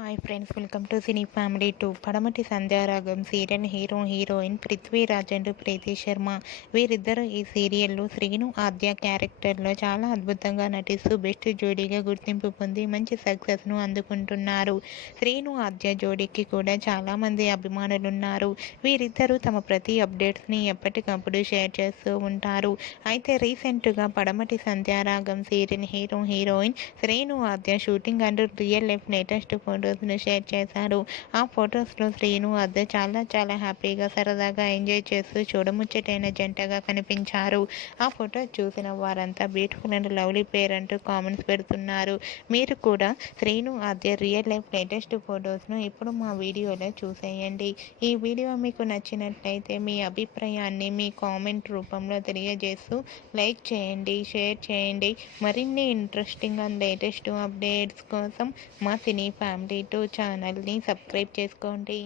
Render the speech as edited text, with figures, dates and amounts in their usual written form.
Hi friends, welcome to cine family 2. పడమటి Sandhyaragam serial heroine Prithviraj and ప్రీతి శర్మ. వీరిద్దరూ ఈ సీరియల్లో శ్రీను ఆద్య క్యారెక్టర్లో చాలా అద్భుతంగా నటిస్తూ బెస్ట్ జోడీగా గుర్తింపు పొంది మంచి సక్సెస్ను అందుకుంటున్నారు. శ్రీను ఆద్య జోడీకి కూడా చాలామంది అభిమానులున్నారు. వీరిద్దరూ తమ ప్రతి అప్డేట్స్ని ఎప్పటికప్పుడు షేర్ చేస్తూ ఉంటారు. అయితే రీసెంట్గా Padamati Sandhyaragam serial heroine Sreenu Aadya shooting and real life latest ఫోటోస్ను షేర్ చేశారు. ఆ ఫొటోస్లో శ్రీను ఆద్య చాలా హ్యాపీగా సరదాగా ఎంజాయ్ చేస్తూ చూడముచ్చటైన జంటగా కనిపించారు. ఆ ఫోటో చూసిన వారంతా బ్యూటిఫుల్ అండ్ లవ్లీ పేర్ అంటూ కామెంట్స్ పెడుతున్నారు. మీరు కూడా శ్రీను ఆద్య రియల్ లైఫ్ లేటెస్ట్ ఫొటోస్ను ఇప్పుడు మా వీడియోలో చూసేయండి. ఈ వీడియో మీకు నచ్చినట్లయితే మీ అభిప్రాయాన్ని మీ కామెంట్ రూపంలో తెలియజేస్తూ లైక్ చేయండి, షేర్ చేయండి. మరిన్ని ఇంట్రెస్టింగ్ అండ్ లేటెస్ట్ అప్డేట్స్ కోసం మా సినీ ఫ్యామిలీ 2 ఛానల్ని సబ్స్క్రైబ్ చేసుకోండి.